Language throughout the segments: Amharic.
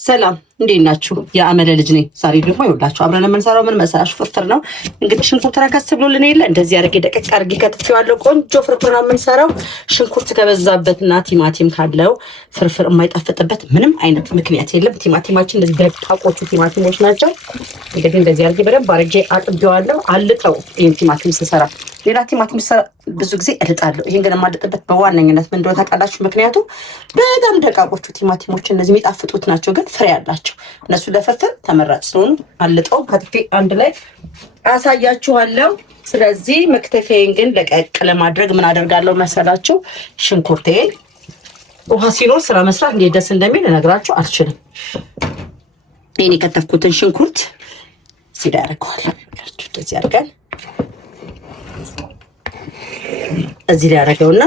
ሰላም እንዴት ናችሁ? የአመለ ልጅ ነኝ። ዛሬ ደግሞ ይኸውላችሁ አብረን የምንሰራው ምን መሰላችሁ? ፍርፍር ነው። እንግዲህ ሽንኩርት ረከስ ብሎልን የለ እንደዚህ አድርጌ ደቀቅ አድርጌ ከትፌዋለሁ። ቆንጆ ፍርፍር ነው የምንሰራው። ሽንኩርት ከበዛበትና ቲማቲም ካለው ፍርፍር የማይጣፍጥበት ምንም አይነት ምክንያት የለም። ቲማቲማችን እንደዚህ ደቃቆቹ ቲማቲሞች ናቸው። እንግዲህ እንደዚህ አድርጌ በደንብ አድርጌ አጥቤዋለሁ። አልጠው ይሄን ቲማቲም ስሰራ ሌላ ቲማቲም ብዙ ጊዜ እልጣለሁ። ይሄን ግን የማልጥበት በዋነኝነት ምን እንደሆነ ታውቃላችሁ? ምክንያቱም በጣም ደቃቆቹ ቲማቲሞች እነዚህ የሚጣፍጡት ናቸው፣ ግን ፍሬ ያላቸው እነሱ ለፍርፍር ተመራጭ ስለሆኑ አልጠው ከትፌ አንድ ላይ አሳያችኋለሁ። ስለዚህ መክተፌን ግን ለቀቅ ለማድረግ ምን አደርጋለሁ መሰላችሁ? ሽንኩርቴን ውሃ ሲኖር ስራ መስራት እንዴት ደስ እንደሚል እነግራችሁ አልችልም። ይሄን የከተፍኩትን ሽንኩርት ሲዳ ያደርገዋለሁ። እንደዚህ አድርገን እዚህ ላይ ያደረገውና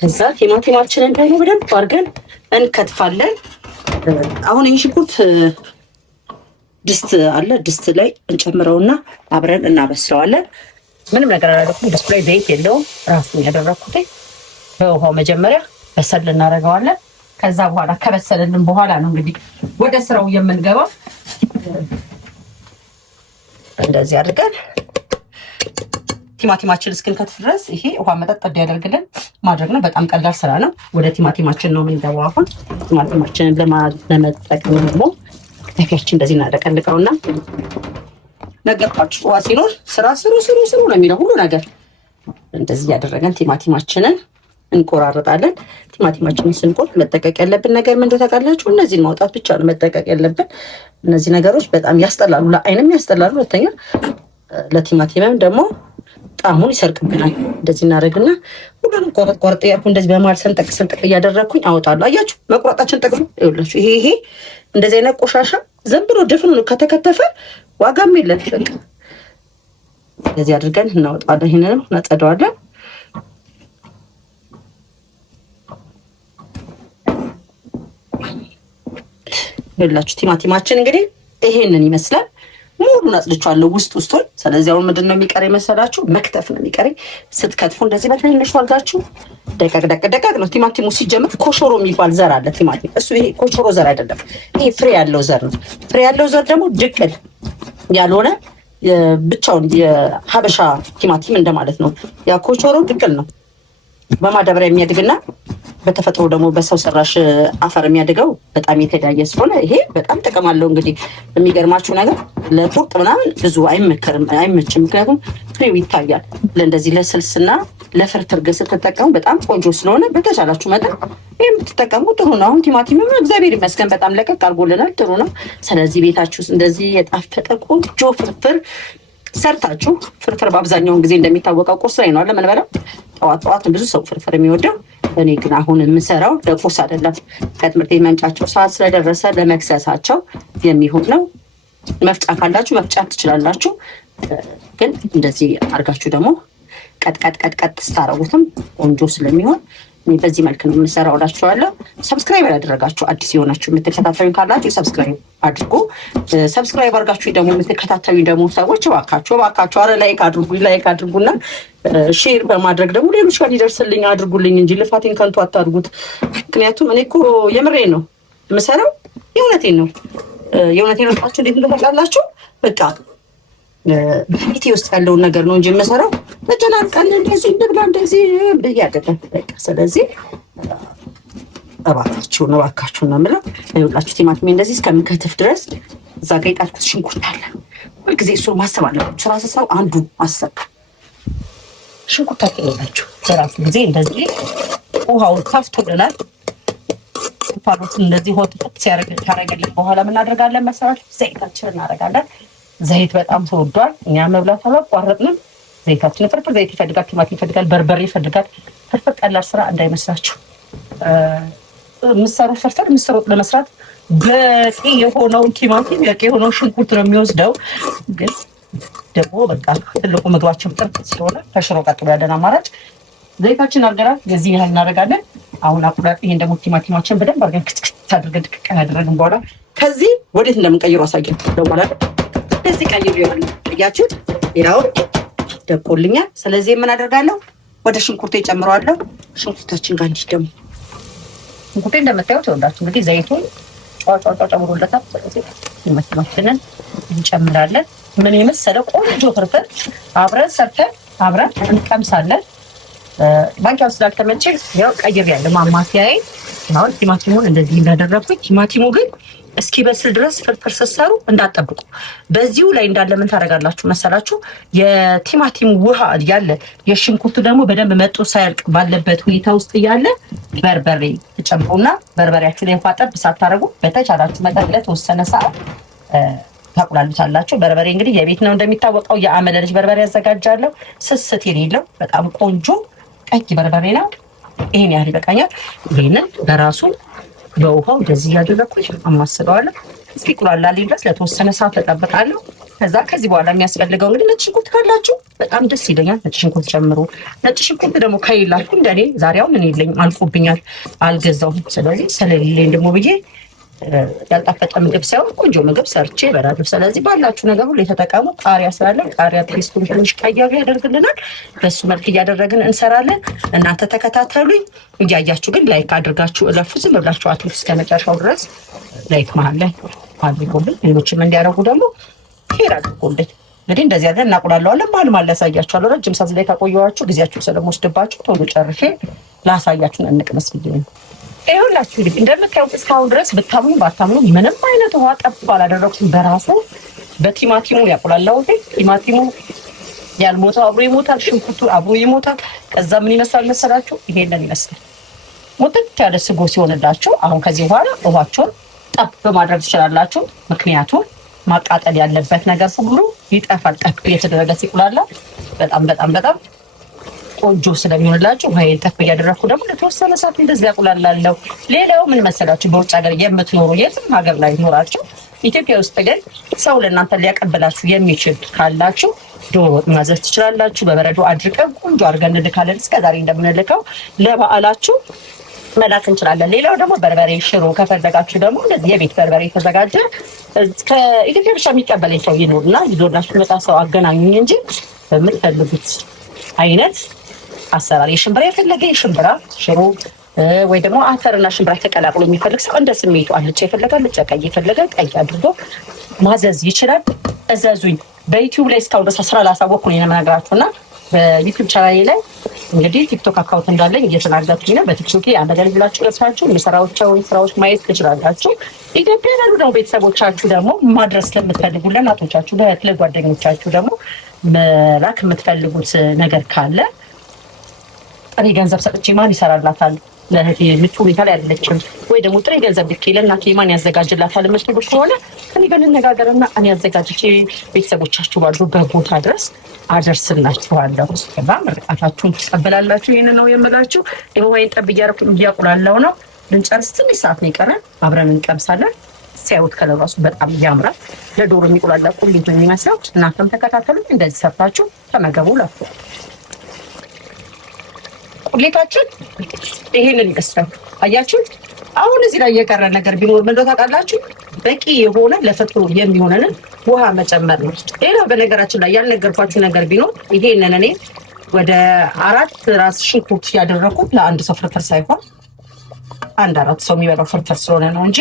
ከዛ ቲማቲማችንን ደግሞ በደንብ አድርገን እንከትፋለን። አሁን ይህ ሽንኩርት ድስት አለ፣ ድስት ላይ እንጨምረውና አብረን እናበስለዋለን። ምንም ነገር አላደረኩም። ድስት ላይ ዘይት የለውም፣ ራሱን ያደረኩት በውሃው መጀመሪያ በሰል እናደርገዋለን። ከዛ በኋላ ከበሰለልን በኋላ ነው እንግዲህ ወደ ስራው የምንገባው። እንደዚህ አድርገን ቲማቲማችን እስክንከትፍ ድረስ ይሄ ውሃ መጠጥ እንዲያደርግልን ማድረግ ነው። በጣም ቀላል ስራ ነው። ወደ ቲማቲማችን ነው የምንገባው። አሁን ቲማቲማችንን ለመጠቀም ደግሞ ከተፊያችን እንደዚህ እናደቀልቀውና ነገርኳችሁ፣ ውሃ ሲኖር ስራ ስሩ ነው የሚለው ሁሉ ነገር። እንደዚህ እያደረገን ቲማቲማችንን እንቆራረጣለን። ቲማቲማችንን ስንቆርጥ መጠቀቅ ያለብን ነገር ምን እንደሆነ ታውቃላችሁ? እነዚህን ማውጣት ብቻ ነው መጠቀቅ ያለብን። እነዚህ ነገሮች በጣም ያስጠላሉ፣ ለአይንም ያስጠላሉ። ሁለተኛ ለቲማቲምም ደግሞ ጣሙን ይሰርቅብናል። እንደዚህ እናደርግና ሁሉንም ቆርጥ ያልኩ እንደዚህ በመሀል ሰንጠቅ እያደረግኩኝ አወጣለሁ። አያችሁ መቁረጣችን ጠቅሞ ይኸውላችሁ። ይሄ እንደዚህ አይነት ቆሻሻ ዝም ብሎ ድፍኑ ከተከተፈ ዋጋም የለም። በቃ እንደዚህ አድርገን እናወጣለን። ይሄንንም እናጸደዋለን። ይኸውላችሁ ቲማቲማችን እንግዲህ ይሄንን ይመስላል። ሙሉን አጽድቻለሁ ውስጡን። ስለዚህ አሁን ምንድን ነው የሚቀረኝ መሰላችሁ? መክተፍ ነው የሚቀረኝ። ስትከትፉ እንደዚህ በትንንሹ አድርጋችሁ ደቀቅ ነው። ቲማቲሙ ሲጀምር ኮሾሮ የሚባል ዘር አለ ቲማቲም። እሱ ይሄ ኮሾሮ ዘር አይደለም፣ ይሄ ፍሬ ያለው ዘር ነው። ፍሬ ያለው ዘር ደግሞ ድቅል ያልሆነ ብቻውን የሀበሻ ቲማቲም እንደማለት ነው። ያ ኮሾሮ ድቅል ነው፣ በማዳበሪያ የሚያድግና በተፈጥሮ ደግሞ በሰው ሰራሽ አፈር የሚያድገው በጣም የተለያየ ስለሆነ ይሄ በጣም ጥቅም አለው። እንግዲህ የሚገርማችሁ ነገር ለቁርጥ ምናምን ብዙ አይመችም፣ ምክንያቱም ፍሬው ይታያል። ለእንደዚህ ለስልስና ለፍርፍር ግን ስትጠቀሙ በጣም ቆንጆ ስለሆነ በተቻላችሁ መጠን ይህ የምትጠቀሙ ጥሩ ነው። አሁን ቲማቲም እግዚአብሔር ይመስገን በጣም ለቀቅ አድርጎልናል፣ ጥሩ ነው። ስለዚህ ቤታችሁ ውስጥ እንደዚህ የጣፈጠ ቆንጆ ፍርፍር ሰርታችሁ፣ ፍርፍር በአብዛኛውን ጊዜ እንደሚታወቀው ቁርስ ላይ ነው ለምንበላው። ጠዋት ብዙ ሰው ፍርፍር የሚወደው፣ እኔ ግን አሁን የምሰራው ለቁርስ አይደለም። ከትምህርት መምጫቸው ሰዓት ስለደረሰ ለመክሰሳቸው የሚሆን ነው። መፍጫ ካላችሁ መፍጫት ትችላላችሁ። ግን እንደዚህ አድርጋችሁ ደግሞ ቀጥቀጥ ስታረጉትም ቆንጆ ስለሚሆን በዚህ መልክ ነው የምንሰራው እላችኋለሁ። ሰብስክራይብ ያላደረጋችሁ አዲስ የሆናችሁ የምትከታተሉኝ ካላችሁ ሰብስክራይብ አድርጉ። ሰብስክራይብ አድርጋችሁ ደግሞ የምትከታተሉኝ ደግሞ ሰዎች እባካችሁ አረ ላይክ አድርጉና ሼር በማድረግ ደግሞ ሌሎች ጋር ሊደርስልኝ አድርጉልኝ እንጂ ልፋቴን ከንቱ አታድርጉት። ምክንያቱም እኔ እኮ የምሬን ነው የምሰራው፣ የእውነቴን ነው ጣችሁ እንዴት እንደታውቃላችሁ በቃ በቤቴ ውስጥ ያለውን ነገር ነው እንጂ የምሰራው ተጨናንቀን እንደዚህ እንደብላ እንደዚህ ብያደለም በቃ። ስለዚህ እባካችሁ ነው የምለው። ይኸውላችሁ ቲማቲም እንደዚህ እስከምከትፍ ድረስ እዛ ጋ የጣልኩት ሽንኩርት አለ። ሁልጊዜ እሱን ማሰብ አለባችሁ። ስራ ስሰራው አንዱ ማሰብ ሽንኩርት አትላችሁ። በራሱ ጊዜ እንደዚህ ውሃውን ታፍቶልናል። ፋሎትን እንደዚህ ሆት ሲያረግልን በኋላ ምን እናደርጋለን መሰራችሁ? ዘይታችንን እናደርጋለን። ዘይት በጣም ተወዷል። እኛ መብላት አላቋረጥንም። ዘይታችን ፍርፍር ዘይት ይፈልጋል፣ ቲማቲም ይፈልጋል፣ በርበሬ ይፈልጋል። ፍርፍር ቀላል ስራ እንዳይመስላችሁ። ምሰሩ ፍርፍር ምስር ወጥ ለመስራት በቂ የሆነው ቲማቲም በቂ የሆነው ሽንኩርት ነው የሚወስደው። ግን ደግሞ በቃ ትልቁ ምግባችን ጥርጥ ስለሆነ ከሽሮ ቀጥሎ ያለን አማራጭ ዘይታችን አድርገናል። የዚህ ያህል እናደርጋለን። አሁን አቁላጥ ይሄን ደግሞ ቲማቲማችን በደንብ አድርገን ክትክት አድርገን ድቅቅ ያደረግን በኋላ ከዚህ ወዴት እንደምንቀይረው አሳየን ደውላ እንደዚህ ቀይሩ ይሆናል። ያያችሁት ይራው ደቆልኛል። ስለዚህ ምን አደርጋለሁ? ወደ ሽንኩርቴ ጨምረዋለሁ። ሽንኩርታችን ጋር እንዲህ ደግሞ ሽንኩርቴ እንደምታዩት ወዳችሁ እንግዲህ ዘይቱን ጨምሮለታል። ስለዚህ ቲማቲማችንን እንጨምራለን። ምን የመሰለ ቆንጆ ፍርፍር አብረን ሰርተን አብረን እንቀምሳለን። ባንኪያው ስላልተመቸ ያው ቀይሬያለሁ ማማሲያዬ። አሁን ቲማቲሙን እንደዚህ እንዳደረኩኝ፣ ቲማቲሙ ግን እስኪበስል ድረስ ፍርፍር ስትሰሩ እንዳትጠብቁ። በዚሁ ላይ እንዳለ ምን ታደርጋላችሁ መሰላችሁ? የቲማቲሙ ውሃ ያለ የሽንኩርቱ ደግሞ በደንብ መጦ ሳያልቅ ባለበት ሁኔታ ውስጥ እያለ በርበሬ ተጨምሩና በርበሬያችሁ ላይ እንኳን ጠብ ሳታደርጉ በተቻላችሁ መጠን ለተወሰነ ሰዓት ታቁላሉታላችሁ። በርበሬ እንግዲህ የቤት ነው እንደሚታወቀው፣ የአመለ ልጅ በርበሬ ያዘጋጃለሁ። ስስት የሌለው በጣም ቆንጆ ቀይ በርበሬ ነው። ይሄን ያህል ይበቃኛል። ይሄንን በራሱ በውሃው እንደዚህ እያደረኩኝ አማስለዋለሁ። እስኪ ቁላላልኝ ድረስ ለተወሰነ ሰዓት ተጠብቃለሁ። ከዚህ በኋላ የሚያስፈልገው እንግዲህ ነጭ ሽንኩርት ካላችሁ በጣም ደስ ይለኛል፣ ነጭ ሽንኩርት ጨምሩ። ነጭ ሽንኩርት ደግሞ ከሌላችሁ እንደኔ ዛሬው ምን የለኝም አልፎብኛል፣ አልገዛውም። ስለዚህ ስለሌለኝ ደግሞ ብዬ ያልጣፈጠ ምግብ ሳይሆን ቆንጆ ምግብ ሰርቼ እበላለሁ። ስለዚህ ባላችሁ ነገር ሁሉ የተጠቀሙ። ቃሪያ ስላለ ቃሪያ ቴስቱን ትንሽ ቀያሪ ያደርግልናል። በሱ መልክ እያደረግን እንሰራለን። እናንተ ተከታተሉኝ። እያያችሁ ግን ላይክ አድርጋችሁ እለፉ። ዝም ብላችሁ አትሉት እስከ መጨረሻው ድረስ ላይክ መሀል ላይ አድርጉልኝ። ሌሎችም እንዲያደርጉ ደግሞ ሼር አድርጉልኝ። እንግዲህ እንደዚህ ያለ እናቁላለዋለን። መሀል ላሳያችኋለሁ። ረጅም ሰዓት ላይ ካቆየኋችሁ ጊዜያችሁ ስለምወስድባችሁ ቶሎ ጨርሼ ላሳያችሁን እንቅመስ ብዬ ነው። ይኸውላችሁ እንግዲህ እንደምታዩት እስካሁን ድረስ ብታምኑ ባታምኑ ምንም አይነት ውሃ ጠብ አላደረኩትም። በራሱ በቲማቲሙ ያቁላላሁት። ቲማቲሙ ያልሞተው አብሮ ይሞታል፣ ሽንኩርቱ አብሮ ይሞታል። ከዛ ምን ይመስላል መሰላችሁ? ይሄንን ይመስላል። ሞተት ያለ ስጎ ሲሆንላችሁ አሁን ከዚህ በኋላ ውሃቸውን ጠብ በማድረግ ትችላላችሁ። ምክንያቱም ማቃጠል ያለበት ነገር ሁሉ ይጠፋል። ጠብ የተደረገ ሲቁላላ በጣም በጣም በጣም ቆንጆ ስለሚሆንላችሁ ውሃዬን ጠፍ እያደረኩ ደግሞ ለተወሰነ ሰዓት እንደዚህ ያቁላላለሁ። ሌላው ምን መሰላችሁ? በውጭ ሀገር የምትኖሩ የትም ሀገር ላይ ኖራችሁ ኢትዮጵያ ውስጥ ግን ሰው ለእናንተ ሊያቀብላችሁ የሚችል ካላችሁ ዶሮ ወጥ ማዘዝ ትችላላችሁ። በበረዶ አድርቀን ቆንጆ አድርገን እንልካለን። እስከዛሬ እንደምንልከው ለበዓላችሁ መላክ እንችላለን። ሌላው ደግሞ በርበሬ ሽሮ ከፈለጋችሁ ደግሞ እንደዚህ የቤት በርበሬ የተዘጋጀ ከኢትዮጵያ ብቻ የሚቀበለኝ ሰው ይኖርና ይዞላችሁ መጣ ሰው አገናኙኝ እንጂ በምትፈልጉት አይነት አሰራር የሽምብራ የፈለገ የሽምብራ ሽሮ ወይ ደግሞ አተርና ሽምብራ ተቀላቅሎ የሚፈልግ ሰው እንደ ስሜቱ አልጫ የፈለገ አልጫ፣ ቀይ የፈለገ ቀይ አድርጎ ማዘዝ ይችላል። እዘዙኝ። በዩቲዩብ ላይ እስካሁን ድረስ ስላላሳወቅኩ ነው የምነግራችሁና በዩቲዩብ ቻናሌ ላይ እንግዲህ ቲክቶክ አካውንት እንዳለኝ እየተናገርኩኝ ነው። በቲክቶክ አንደገር ብላችሁ ገብታችሁ የምሰራዎቻቸውን ስራዎች ማየት ትችላላችሁ። ኢትዮጵያ ያሉ ደግሞ ቤተሰቦቻችሁ ደግሞ ማድረስ ለምትፈልጉ ለእናቶቻችሁ፣ ለጓደኞቻችሁ ደግሞ መላክ የምትፈልጉት ነገር ካለ ጥሬ ገንዘብ ሰጥቼ ማን ይሰራላታል? ለእህቴ ምቹ ሁኔታ ላይ አይደለችም ወይ ደግሞ ጥሬ ገንዘብ ልኬ ለእናቴ ማን ያዘጋጅላታል የምትሉ ከሆነ እኔ በንነጋገርና እኔ አዘጋጅቼ ቤተሰቦቻችሁ ባሉበት ቦታ ድረስ አደርስላችኋለሁ። ከዛ ምርቃታችሁን ትቀበላላችሁ። ይህን ነው የምላችሁ። ወይን ጠብ እያቁላለው ነው። ልንጨርስ ትንሽ ሰዓት ነው የቀረን። አብረን እንቀምሳለን። ሲያዩት ከለራሱ በጣም ያምራል። ለዶሮ የሚቁላላ ቁልጅ የሚመስለው። እናንተም ተከታተሉ። እንደዚህ ሰርታችሁ ተመገቡ። ለፉ ቁሌታችን ይሄንን ይመስላል። አያችሁ? አሁን እዚህ ላይ የቀረ ነገር ቢኖር ምን ታውቃላችሁ? በቂ የሆነ ለፍርፍሩ የሚሆነንን ውሃ መጨመር ነው። ሌላው በነገራችን ላይ ያልነገርኳችሁ ነገር ቢኖር ይሄንን እኔ ወደ 4 ራስ ሽንኩርት ያደረኩት ለአንድ ሰው ፍርፍር ሳይሆን 4 ሰው የሚበላው ፍርፍር ስለሆነ ነው እንጂ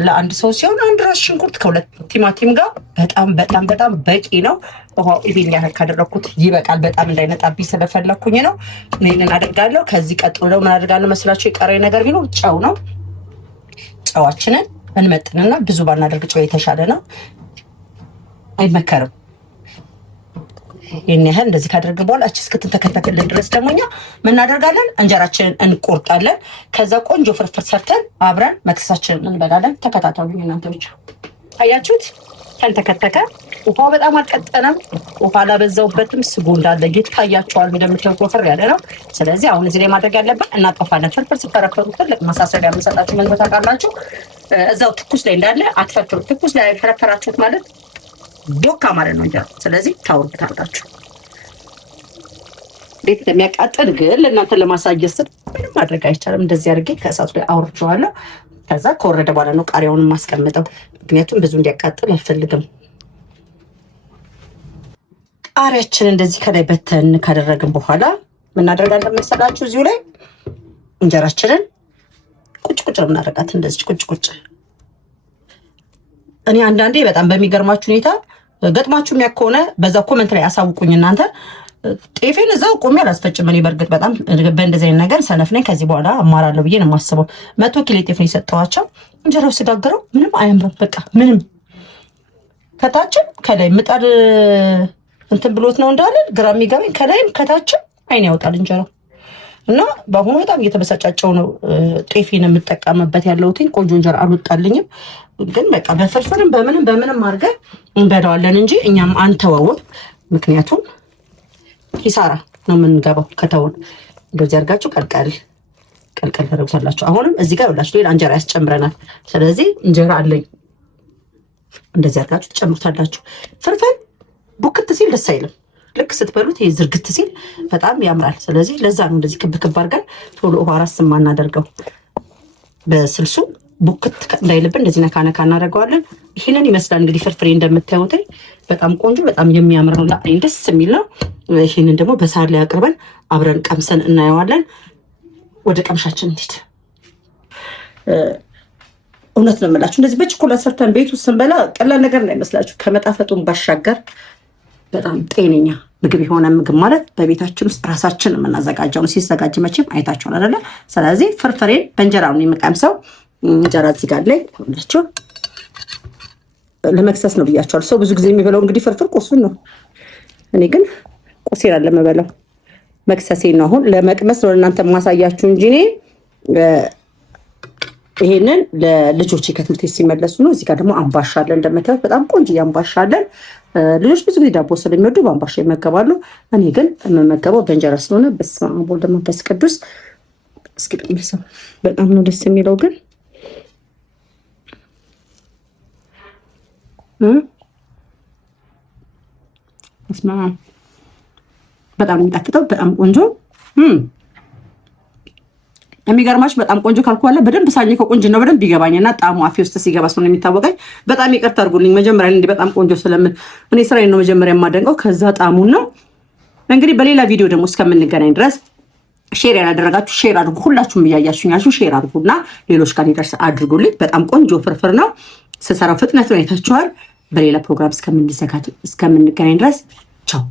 ለአንድ ሰው ሲሆን 1 ራስ ሽንኩርት ከ2 ቲማቲም ጋር በጣም በጣም በጣም በቂ ነው። ውሃው ይሄን ያህል ካደረኩት ይበቃል። በጣም እንዳይነጣብኝ ስለፈለኩኝ ነው ይሄንን አደርጋለሁ። ከዚህ ቀጥሎ ደግሞ ምን አደርጋለሁ መስላችሁ? የቀረኝ ነገር ቢኖር ጨው ነው። ጨዋችንን እንመጥንና ብዙ ባናደርግ ጨው የተሻለ ነው፣ አይመከርም። ይሄን ያህል እንደዚህ ካደረግን በኋላ እቺ እስክትተከተክልን ድረስ ደግሞ እኛ ምን እናደርጋለን? እንጀራችንን እንቆርጣለን። ከዛ ቆንጆ ፍርፍር ሰርተን አብረን መክሰሳችንን እንበላለን። ተከታተሉ እናንተ ብቻ። አያችሁት? ተንተከተከ። ውሃው በጣም አልቀጠነም። ውሃ አላበዛውበትም። ስጎ እንዳለ ይታያችኋል። እንደምታውቁ ወፈር ያለ ነው። ስለዚህ አሁን እዚህ ላይ ማድረግ ያለብን እናጠፋለን። ፍርፍር ሲፈረፈሩ ትልቅ ማሳሰቢያ የምንሰጣችሁ ምን ታውቃላችሁ? እዛው ትኩስ ላይ እንዳለ አትፈርፍሩ። ትኩስ ላይ ፈረፈራችሁት ማለት ዶካ ማለት ነው እንጀራ። ስለዚህ ታውርታላችሁ። እንዴት እንደሚያቃጥል ግን ለእናንተ ለማሳየት ስል ምንም ማድረግ አይቻልም። እንደዚህ አድርጌ ከእሳቱ ላይ አውርቼዋለሁ። ከዛ ከወረደ በኋላ ነው ቃሪያውን ማስቀምጠው፣ ምክንያቱም ብዙ እንዲያቃጥል አልፈልግም። ቃሪያችን እንደዚህ ከላይ በተን ካደረግን በኋላ ምን እናደርጋለን መሰላችሁ? እዚሁ ላይ እንጀራችንን ቁጭ ቁጭ ነው የምናደርጋት። እንደዚህ ቁጭ ቁጭ እኔ አንዳንዴ በጣም በሚገርማችሁ ሁኔታ ገጥማችሁ የሚያከሆነ በዛ ኮመንት ላይ አሳውቁኝ እናንተ። ጤፌን እዛው ቆሜ አላስፈጭም። እኔ በእርግጥ በጣም በእንደዚህ አይነት ነገር ሰነፍ ነኝ። ከዚህ በኋላ አማራለሁ ብዬ ነው የማስበው። 100 ኪሎ ጤፍ ነው የሰጠኋቸው። እንጀራው ስጋግረው ምንም አያምርም። በቃ ምንም ከታችም ከላይ ምጣድ እንትን ብሎት ነው እንዳለ ግራ የሚገባኝ። ከላይም ከታችም አይን ያወጣል እንጀራው እና በአሁኑ በጣም እየተበሳጫቸው ነው። ጤፌን የምጠቀምበት ያለሁት ቆንጆ እንጀራ አልወጣልኝም። ግን በቃ በፍርፍርም በምንም አድርገን እንበላዋለን እንጂ እኛም አንተወውም። ምክንያቱም ኪሳራ ነው የምንገባው ከተውን። እንደዚህ አድርጋችሁ ቀልቀል ታደርጉታላችሁ። አሁንም እዚህ ጋር ብላችሁ ሌላ እንጀራ ያስጨምረናል። ስለዚህ እንጀራ አለኝ እንደዚህ አድርጋችሁ ትጨምሩታላችሁ። ፍርፍር ቡክት ሲል ደስ አይልም። ልክ ስትበሉት ይሄ ዝርግት ሲል በጣም ያምራል። ስለዚህ ለዛ ነው እንደዚህ ክብ አድርገን ቶሎ ውሃ ራስ የማናደርገው። በስልሱ ቡክት እንዳይልብን እንደዚህ ነካ እናደርገዋለን። ይሄንን ይመስላል እንግዲህ ፍርፍሬ እንደምታዩት በጣም ቆንጆ በጣም የሚያምር ነው። ለአይን ደስ የሚል ነው። ይሄንን ደግሞ በሳህን ላይ አቅርበን አብረን ቀምሰን እናየዋለን። ወደ ቀምሻችን እንሂድ። እውነት ነው የምላችሁ እንደዚህ በችኮላ ሰርተን ቤት ውስጥ ስንበላ ቀላል ነገር እንዳይመስላችሁ። ከመጣፈጡም ባሻገር በጣም ጤነኛ ምግብ የሆነ ምግብ ማለት በቤታችን ውስጥ ራሳችን የምናዘጋጀው ነው። ሲዘጋጅ መቼም አይታችኋል አይደለ? ስለዚህ ፍርፍሬን በእንጀራ ነው የምቀምሰው። እንጀራ እዚህ ጋር ላይ ሆናችሁ ለመክሰስ ነው ብያቸዋል። ሰው ብዙ ጊዜ የሚበላው እንግዲህ ፍርፍር ቁርሱን ነው። እኔ ግን ቁርሴን አለ የምበላው መክሰሴን ነው። አሁን ለመቅመስ ነው እናንተ ማሳያችሁ እንጂ እኔ ይሄንን ለልጆች ከትምህርት ቤት ሲመለሱ ነው። እዚህ ጋር ደግሞ አምባሻ አለ እንደምታዩት በጣም ቆንጆ አምባሻ አለ። ልጆች ብዙ ጊዜ ዳቦ ስለሚወዱ በአምባሻ ይመገባሉ። እኔ ግን የምመገበው በእንጀራ ስለሆነ በስመ አብ ወወልድ ወመንፈስ ቅዱስ። እስኪ በጣም ነው ደስ የሚለው ግን በጣም የሚጣፍጠው በጣም ቆንጆ የሚገርማሽ በጣም ቆንጆ ካልኩ በደንብ ሳኝ ከቆንጆ ነው በደንብ ይገባኛልና ጣሙ አፌ ውስጥ ሲገባ ስለሆነ የሚታወቀኝ በጣም ይቅርታ አድርጉልኝ። መጀመሪያ እንዴ በጣም ቆንጆ ስለምን እኔ ስራዬን ነው መጀመሪያ የማደንቀው፣ ከዛ ጣሙን ነው። እንግዲህ በሌላ ቪዲዮ ደግሞ እስከምንገናኝ ድረስ ሼር ያላደረጋችሁ ሼር አድርጉ። ሁላችሁም እያያችሁኛችሁ ሼር አድርጉና ሌሎች ጋር እንዲደርስ አድርጉልኝ። በጣም ቆንጆ ፍርፍር ነው። ስሰራው ፍጥነት ነው አይታችኋል። በሌላ ፕሮግራም እስከምንገናኝ ድረስ ቻው።